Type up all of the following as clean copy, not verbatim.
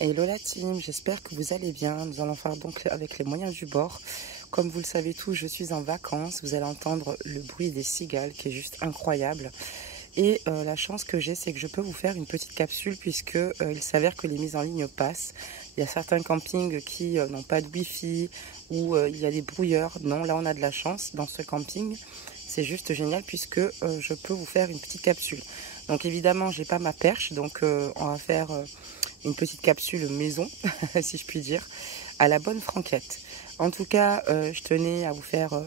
Hello la team, j'espère que vous allez bien. Nous allons faire donc avec les moyens du bord. Comme vous le savez tous, je suis en vacances. Vous allez entendre le bruit des cigales qui est juste incroyable. Et la chance que j'ai, c'est que je peux vous faire une petite capsule puisque il s'avère que les mises en ligne passent. Il y a certains campings qui n'ont pas de wifi ou il y a des brouilleurs. Non, là on a de la chance dans ce camping. C'est juste génial puisque je peux vous faire une petite capsule. Donc évidemment, j'ai pas ma perche, donc on va faire une petite capsule maison, si je puis dire, à la bonne franquette. En tout cas, je tenais à vous faire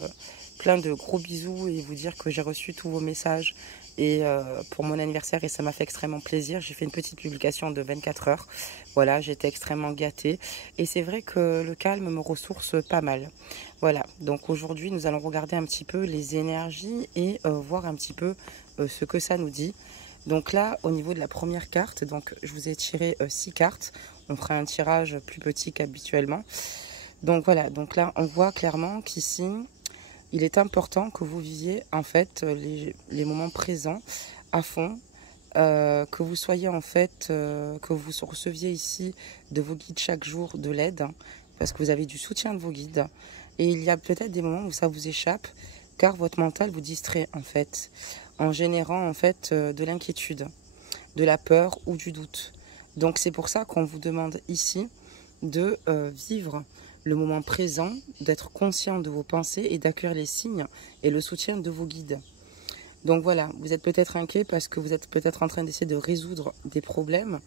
plein de gros bisous et vous dire que j'ai reçu tous vos messages et pour mon anniversaire et ça m'a fait extrêmement plaisir. J'ai fait une petite publication de 24 heures. Voilà, j'étais extrêmement gâtée et c'est vrai que le calme me ressource pas mal. Voilà, donc aujourd'hui nous allons regarder un petit peu les énergies et voir un petit peu ce que ça nous dit. Donc là, au niveau de la première carte, donc je vous ai tiré 6 cartes. On fera un tirage plus petit qu'habituellement. Donc voilà, donc là, on voit clairement qu'ici, il est important que vous viviez en fait les moments présents à fond. Que vous soyez en fait, que vous receviez ici de vos guides chaque jour de l'aide. Parce que vous avez du soutien de vos guides. Et il y a peut-être des moments où ça vous échappe, car votre mental vous distrait en fait, en générant en fait de l'inquiétude, de la peur ou du doute. Donc c'est pour ça qu'on vous demande ici de vivre le moment présent, d'être conscient de vos pensées et d'accueillir les signes et le soutien de vos guides. Donc voilà, vous êtes peut-être inquiet parce que vous êtes peut-être en train d'essayer de résoudre des problèmes.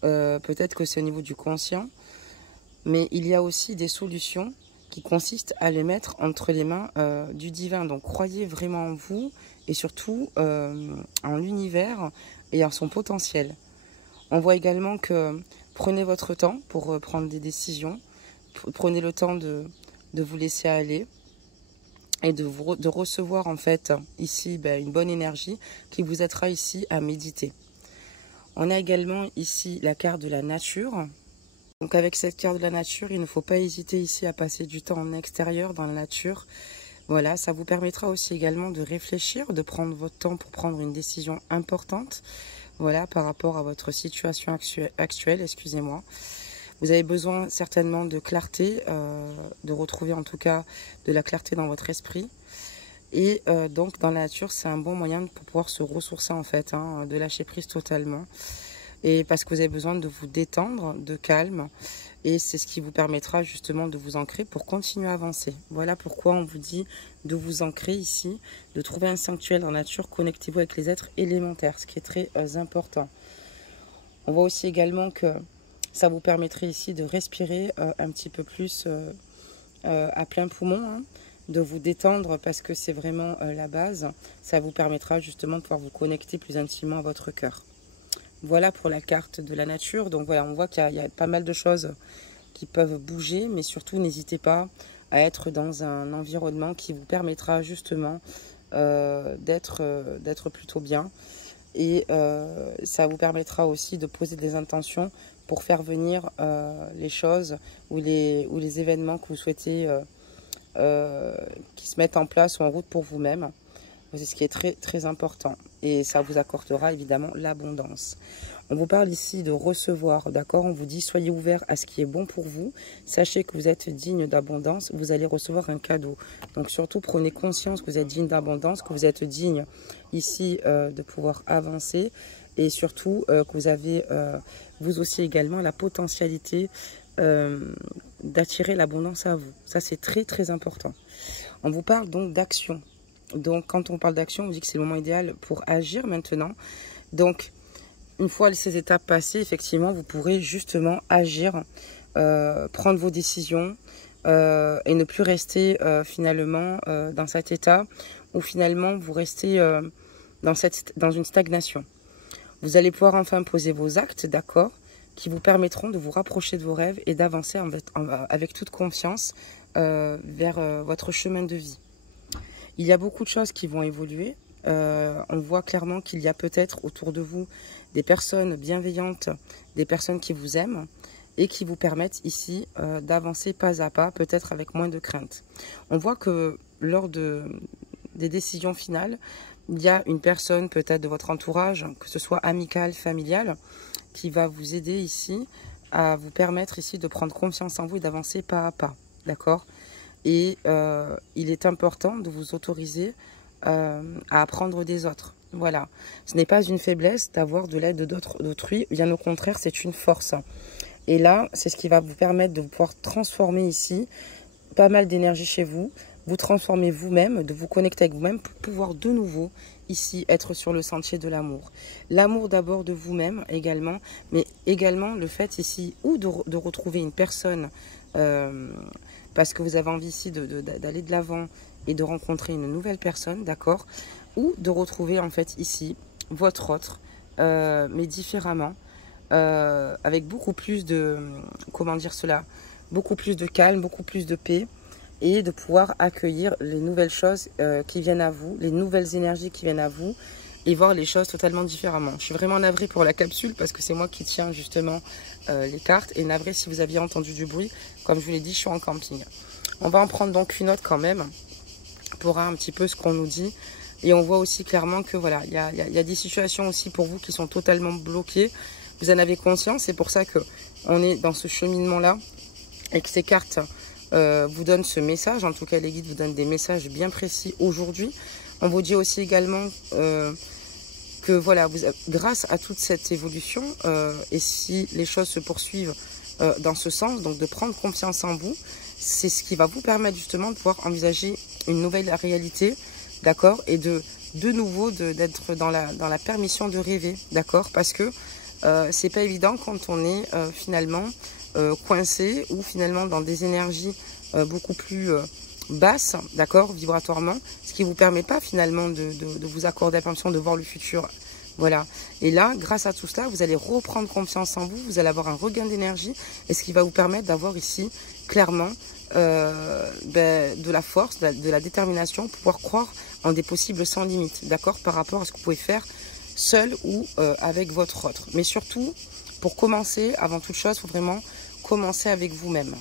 Peut-être que c'est au niveau du conscient, mais il y a aussi des solutions qui consiste à les mettre entre les mains du divin. Donc croyez vraiment en vous et surtout en l'univers et en son potentiel. On voit également que prenez votre temps pour prendre des décisions. Prenez le temps de vous laisser aller et de recevoir en fait ici une bonne énergie qui vous aidera ici à méditer. On a également ici la carte de la nature. Donc avec cette carte de la nature, il ne faut pas hésiter ici à passer du temps en extérieur, dans la nature. Voilà, ça vous permettra aussi également de réfléchir, de prendre votre temps pour prendre une décision importante. Voilà, par rapport à votre situation actuelle, excusez-moi. Vous avez besoin certainement de clarté, de retrouver en tout cas de la clarté dans votre esprit. Et donc dans la nature, c'est un bon moyen pour pouvoir se ressourcer en fait, de lâcher prise totalement. Et parce que vous avez besoin de vous détendre, de calme. Et c'est ce qui vous permettra justement de vous ancrer pour continuer à avancer. Voilà pourquoi on vous dit de vous ancrer ici, de trouver un sanctuaire dans la nature. Connectez-vous avec les êtres élémentaires, ce qui est très important. On voit aussi également que ça vous permettrait ici de respirer un petit peu plus à plein poumon, de vous détendre parce que c'est vraiment la base. Ça vous permettra justement de pouvoir vous connecter plus intimement à votre cœur. Voilà pour la carte de la nature. Donc voilà, on voit qu'il y a pas mal de choses qui peuvent bouger, mais surtout n'hésitez pas à être dans un environnement qui vous permettra justement d'être plutôt bien. Et ça vous permettra aussi de poser des intentions pour faire venir les choses ou les événements que vous souhaitez qui se mettent en place ou en route pour vous-même. C'est ce qui est très très important et ça vous accordera évidemment l'abondance. On vous parle ici de recevoir, d'accord? On vous dit soyez ouverts à ce qui est bon pour vous. Sachez que vous êtes digne d'abondance, vous allez recevoir un cadeau. Donc surtout prenez conscience que vous êtes digne d'abondance, que vous êtes digne ici de pouvoir avancer et surtout que vous avez vous aussi également la potentialité d'attirer l'abondance à vous. Ça c'est très très important. On vous parle donc d'action. Donc, quand on parle d'action, on dit que c'est le moment idéal pour agir maintenant. Donc, une fois ces étapes passées, effectivement, vous pourrez justement agir, prendre vos décisions et ne plus rester finalement dans cet état où finalement vous restez dans une stagnation. Vous allez pouvoir enfin poser vos actes, d'accord, qui vous permettront de vous rapprocher de vos rêves et d'avancer avec toute confiance vers votre chemin de vie. Il y a beaucoup de choses qui vont évoluer. On voit clairement qu'il y a peut-être autour de vous des personnes bienveillantes, des personnes qui vous aiment et qui vous permettent ici d'avancer pas à pas, peut-être avec moins de crainte. On voit que lors des décisions finales, il y a une personne peut-être de votre entourage, que ce soit amical, familial, qui va vous aider ici à vous permettre ici de prendre confiance en vous et d'avancer pas à pas, d'accord? Et il est important de vous autoriser à apprendre des autres. Voilà, ce n'est pas une faiblesse d'avoir de l'aide d'autrui, bien au contraire, c'est une force. Et là, c'est ce qui va vous permettre de pouvoir transformer ici pas mal d'énergie chez vous, vous transformer vous-même, de vous connecter avec vous-même pour pouvoir de nouveau ici être sur le sentier de l'amour. L'amour d'abord de vous-même également, mais également le fait ici ou de retrouver une personne parce que vous avez envie ici d'aller de l'avant et de rencontrer une nouvelle personne, d'accord? Ou de retrouver en fait ici votre autre, mais différemment, avec beaucoup plus de, comment dire cela, beaucoup plus de calme, beaucoup plus de paix, et de pouvoir accueillir les nouvelles choses qui viennent à vous, les nouvelles énergies qui viennent à vous, et voir les choses totalement différemment. Je suis vraiment navrée pour la capsule parce que c'est moi qui tiens justement les cartes, et navrée si vous aviez entendu du bruit. Comme je vous l'ai dit, je suis en camping. On va en prendre donc une autre quand même pour voir un petit peu ce qu'on nous dit. Et on voit aussi clairement que voilà, il y a des situations aussi pour vous qui sont totalement bloquées. Vous en avez conscience, c'est pour ça que on est dans ce cheminement-là et que ces cartes vous donnent ce message. En tout cas, les guides vous donnent des messages bien précis aujourd'hui. On vous dit aussi également que voilà, grâce à toute cette évolution, et si les choses se poursuivent dans ce sens, donc de prendre confiance en vous, c'est ce qui va vous permettre justement de pouvoir envisager une nouvelle réalité, d'accord, et de nouveau d'être dans la permission de rêver, d'accord, parce que c'est pas évident quand on est finalement coincé ou finalement dans des énergies beaucoup plus basses, d'accord, vibratoirement, ce qui vous permet pas finalement de vous accorder la permission de voir le futur. Voilà. Et là, grâce à tout cela, vous allez reprendre confiance en vous, vous allez avoir un regain d'énergie, et ce qui va vous permettre d'avoir ici clairement de la force, de la détermination pour pouvoir croire en des possibles sans limite, d'accord, par rapport à ce que vous pouvez faire seul ou avec votre autre. Mais surtout, pour commencer, avant toute chose, il faut vraiment commencer avec vous-même.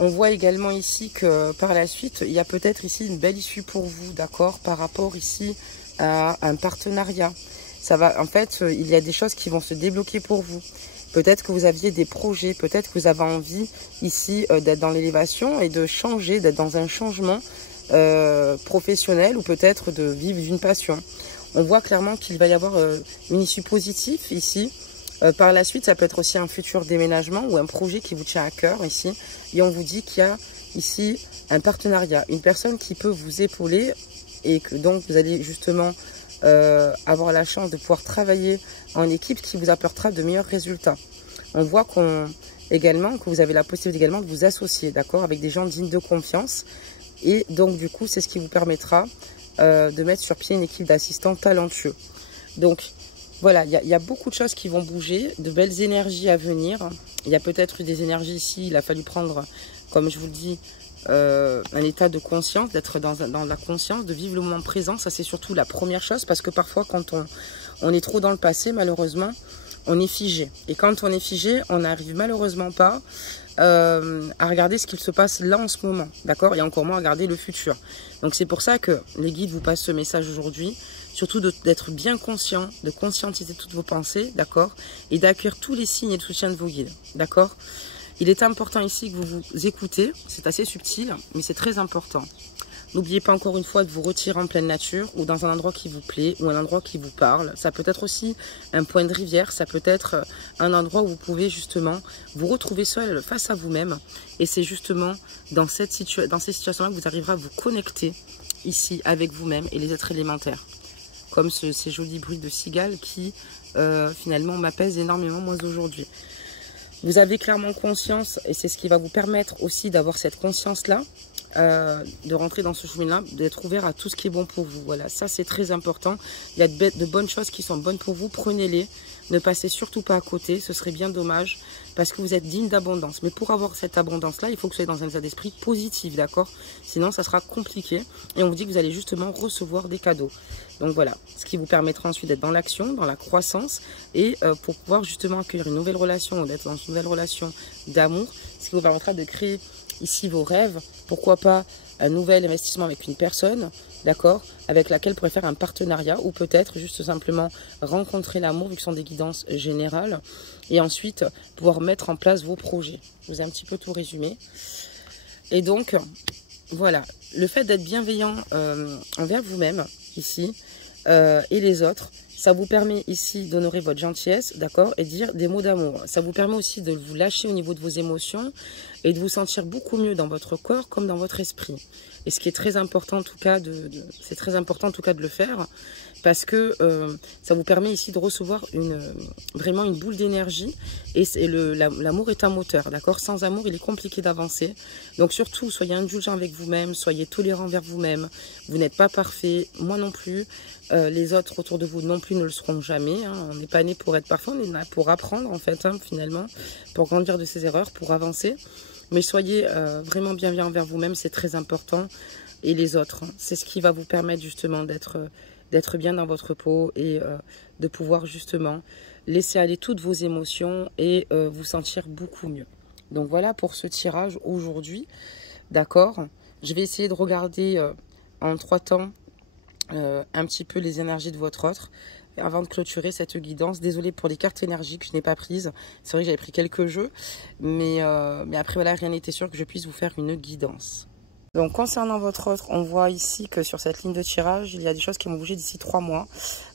On voit également ici que par la suite, il y a peut-être ici une belle issue pour vous, d'accord, par rapport ici à un partenariat. Ça va, en fait, il y a des choses qui vont se débloquer pour vous. Peut-être que vous aviez des projets, peut-être que vous avez envie ici d'être dans l'élévation et de changer, d'être dans un changement professionnel, ou peut-être de vivre d'une passion. On voit clairement qu'il va y avoir une issue positive ici. Par la suite, ça peut être aussi un futur déménagement ou un projet qui vous tient à cœur ici. Et on vous dit qu'il y a ici un partenariat, une personne qui peut vous épauler, et que donc vous allez justement avoir la chance de pouvoir travailler en équipe, qui vous apportera de meilleurs résultats. On voit également que vous avez la possibilité également de vous associer, d'accord, avec des gens dignes de confiance. Et donc du coup, c'est ce qui vous permettra de mettre sur pied une équipe d'assistants talentueux. Donc voilà, il y a beaucoup de choses qui vont bouger, de belles énergies à venir. Il y a peut-être eu des énergies ici, il a fallu prendre, comme je vous le dis, un état de conscience, d'être dans la conscience, de vivre le moment présent. Ça, c'est surtout la première chose, parce que parfois, quand on est trop dans le passé, malheureusement, on est figé. Et quand on est figé, on n'arrive malheureusement pas à regarder ce qu'il se passe là en ce moment, d'accord, et encore moins à regarder le futur. Donc c'est pour ça que les guides vous passent ce message aujourd'hui, surtout d'être bien conscient, de conscientiser toutes vos pensées, d'accord, et d'accueillir tous les signes et le soutien de vos guides, d'accord. Il est important ici que vous vous écoutez, c'est assez subtil, mais c'est très important. N'oubliez pas encore une fois de vous retirer en pleine nature, ou dans un endroit qui vous plaît, ou un endroit qui vous parle. Ça peut être aussi un point de rivière, ça peut être un endroit où vous pouvez justement vous retrouver seul face à vous-même. Et c'est justement dans ces situations-là que vous arriverez à vous connecter ici avec vous-même et les êtres élémentaires. Comme ces jolis bruits de cigales qui finalement m'apaisent énormément moi aujourd'hui. Vous avez clairement conscience, et c'est ce qui va vous permettre aussi d'avoir cette conscience-là, de rentrer dans ce chemin-là, d'être ouvert à tout ce qui est bon pour vous. Voilà, ça c'est très important. Il y a de bonnes choses qui sont bonnes pour vous, prenez-les. Ne passez surtout pas à côté, ce serait bien dommage, parce que vous êtes digne d'abondance. Mais pour avoir cette abondance-là, il faut que vous soyez dans un état d'esprit positif, d'accord? Sinon, ça sera compliqué. Et on vous dit que vous allez justement recevoir des cadeaux. Donc voilà, ce qui vous permettra ensuite d'être dans l'action, dans la croissance, et pour pouvoir justement accueillir une nouvelle relation, ou d'être dans une nouvelle relation d'amour, ce qui vous permettra de créer ici vos rêves, pourquoi pas un nouvel investissement avec une personne, d'accord, avec laquelle vous pourrez faire un partenariat ou peut-être juste simplement rencontrer l'amour vu que ce sont des guidances générales et ensuite pouvoir mettre en place vos projets. Je vous ai un petit peu tout résumé. Et donc, voilà, le fait d'être bienveillant envers vous-même ici et les autres, ça vous permet ici d'honorer votre gentillesse, d'accord, et de dire des mots d'amour. Ça vous permet aussi de vous lâcher au niveau de vos émotions et de vous sentir beaucoup mieux dans votre corps comme dans votre esprit. Et ce qui est très important en tout cas, c'est très important en tout cas de le faire parce que ça vous permet ici de recevoir vraiment une boule d'énergie et l'amour est un moteur, d'accord. Sans amour, il est compliqué d'avancer. Donc surtout, soyez indulgent avec vous-même, soyez tolérant envers vous-même. Vous n'êtes pas parfait, moi non plus. Les autres autour de vous non plus ne le seront jamais. Hein. On n'est pas né pour être parfait, on est là pour apprendre en fait, hein, finalement, pour grandir de ses erreurs, pour avancer. Mais soyez vraiment bienveillant envers vous-même, c'est très important. Et les autres, hein, c'est ce qui va vous permettre justement d'être bien dans votre peau et de pouvoir justement laisser aller toutes vos émotions et vous sentir beaucoup mieux. Donc voilà pour ce tirage aujourd'hui, d'accord. Je vais essayer de regarder en 3 temps un petit peu les énergies de votre autre avant de clôturer cette guidance. Désolée pour les cartes énergiques que je n'ai pas prises. C'est vrai que j'avais pris quelques jeux, mais après voilà, rien n'était sûr que je puisse vous faire une guidance. Donc concernant votre autre, on voit ici que sur cette ligne de tirage, il y a des choses qui vont bouger d'ici 3 mois.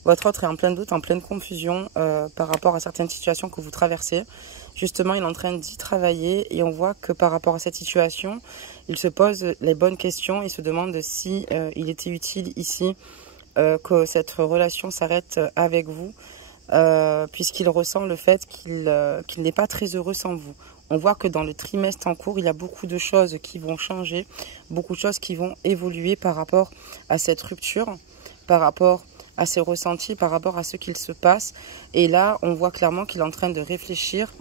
Votre autre est en plein doute, en pleine confusion par rapport à certaines situations que vous traversez. Justement, il est en train d'y travailler et on voit que par rapport à cette situation, il se pose les bonnes questions et se demande si il était utile ici que cette relation s'arrête avec vous, puisqu'il ressent le fait qu'il n'est pas très heureux sans vous. On voit que dans le trimestre en cours, il y a beaucoup de choses qui vont changer, beaucoup de choses qui vont évoluer par rapport à cette rupture, par rapport à ses ressentis, par rapport à ce qu'il se passe. Et là, on voit clairement qu'il est en train de réfléchir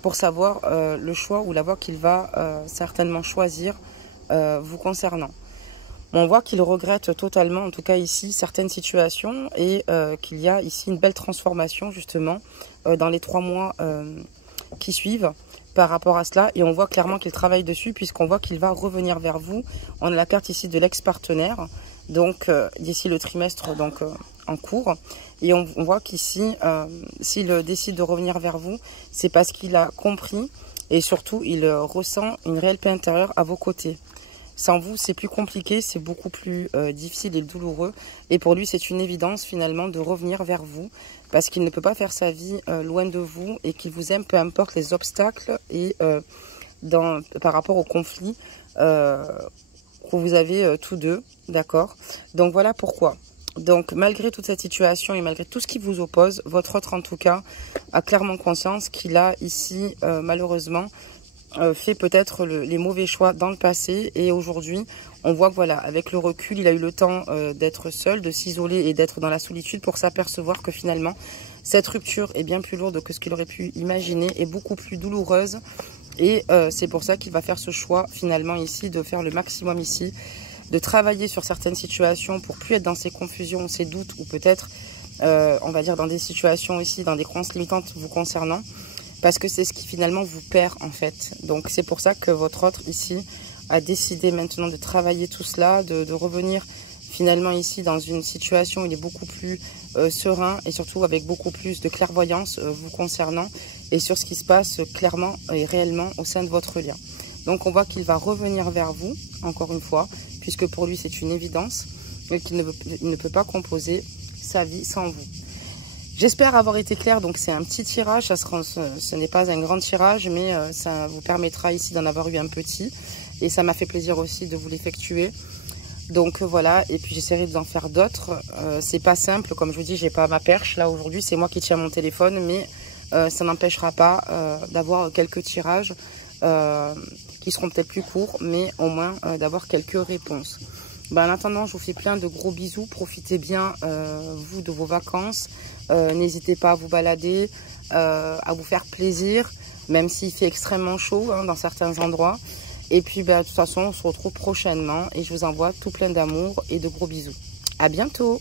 pour savoir le choix ou la voie qu'il va certainement choisir vous concernant. On voit qu'il regrette totalement, en tout cas ici, certaines situations et qu'il y a ici une belle transformation justement dans les 3 mois qui suivent par rapport à cela. Et on voit clairement qu'il travaille dessus puisqu'on voit qu'il va revenir vers vous. On a la carte ici de l'ex-partenaire, donc ici le trimestre donc, en cours. Et on voit qu'ici, s'il décide de revenir vers vous, c'est parce qu'il a compris et surtout il ressent une réelle paix intérieure à vos côtés. Sans vous, c'est plus compliqué, c'est beaucoup plus difficile et douloureux. Et pour lui, c'est une évidence finalement de revenir vers vous parce qu'il ne peut pas faire sa vie loin de vous et qu'il vous aime peu importe les obstacles et par rapport au conflit que vous avez tous deux, d'accord. Donc voilà pourquoi. Donc malgré toute cette situation et malgré tout ce qui vous oppose, votre autre en tout cas a clairement conscience qu'il a ici malheureusement fait peut-être les mauvais choix dans le passé et aujourd'hui on voit que voilà, avec le recul il a eu le temps d'être seul, de s'isoler et d'être dans la solitude pour s'apercevoir que finalement cette rupture est bien plus lourde que ce qu'il aurait pu imaginer et beaucoup plus douloureuse et c'est pour ça qu'il va faire ce choix finalement ici de faire le maximum ici, de travailler sur certaines situations pour plus être dans ces confusions, ces doutes ou peut-être on va dire dans des situations aussi, dans des croyances limitantes vous concernant. Parce que c'est ce qui finalement vous perd en fait. Donc c'est pour ça que votre autre ici a décidé maintenant de travailler tout cela, de revenir finalement ici dans une situation où il est beaucoup plus serein et surtout avec beaucoup plus de clairvoyance vous concernant et sur ce qui se passe clairement et réellement au sein de votre lien. Donc on voit qu'il va revenir vers vous, encore une fois, puisque pour lui c'est une évidence et qu'il ne peut pas composer sa vie sans vous. J'espère avoir été claire, donc c'est un petit tirage, ce n'est pas un grand tirage, mais ça vous permettra ici d'en avoir eu un petit. Et ça m'a fait plaisir aussi de vous l'effectuer. Donc voilà, et puis j'essaierai d'en faire d'autres. C'est pas simple, comme je vous dis, j'ai pas ma perche. Là aujourd'hui, c'est moi qui tiens mon téléphone, mais ça n'empêchera pas d'avoir quelques tirages qui seront peut-être plus courts, mais au moins d'avoir quelques réponses. Ben, en attendant, je vous fais plein de gros bisous. Profitez bien, vous, de vos vacances. N'hésitez pas à vous balader, à vous faire plaisir, même s'il fait extrêmement chaud hein, dans certains endroits. Et puis, ben, de toute façon, on se retrouve prochainement et je vous envoie tout plein d'amour et de gros bisous. À bientôt!